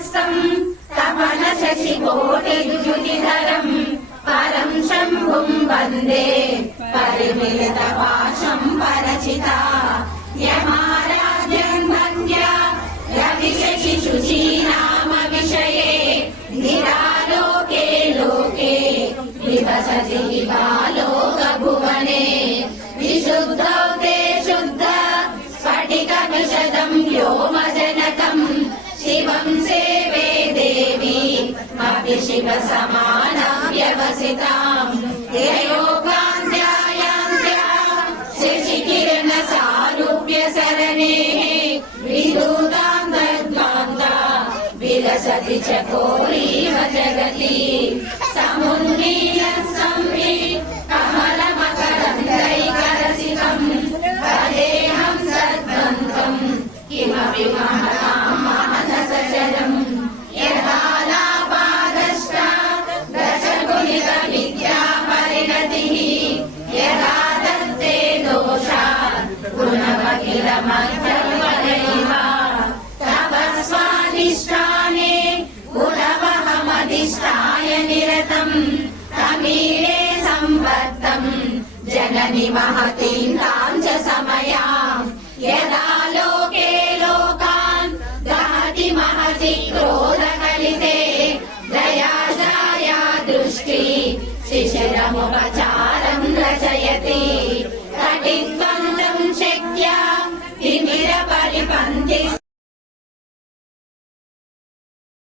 प्रशस्तं तपन शशिकोटिद्युतिधरं परं शम्भुं वन्दे परिमिलितपाशं परचिता यमाराजन् भक्त्या रविशशिशुचीनाम विषये निरालोके लोके विवसति बालोकभुवने विशुद्धौ ते शुद्ध स्फटिकविशदं व्योमजनकम् शिवं सेवे देवी अपि शिवसमानव्यवसिताम् ययोगान्त्यायान्त्या शशिकिरणसारूप्यसरणेः विदूतां तद्वान्ता विलसति चकोरीव जगति समुन्मीलः संवि कमलमकरन्दैकरसिकम् तदेहं सद्वन्तम् किमपि महतां मानसचरम् यदालापादष्टा दशगुणितविद्यापरिणतिः यदा दत्ते दोषात् गुणमखिलमध्यवदैव तव स्वाधिष्ठाने गुणवहमधिष्ठाय निरतम् तमीळे सम्पत्तम् जननि महतीं तां च समयाम् यदा लोके लोकान् दहति महसि क्रोधकलिते दया दृष्टि शिशिरमुपचार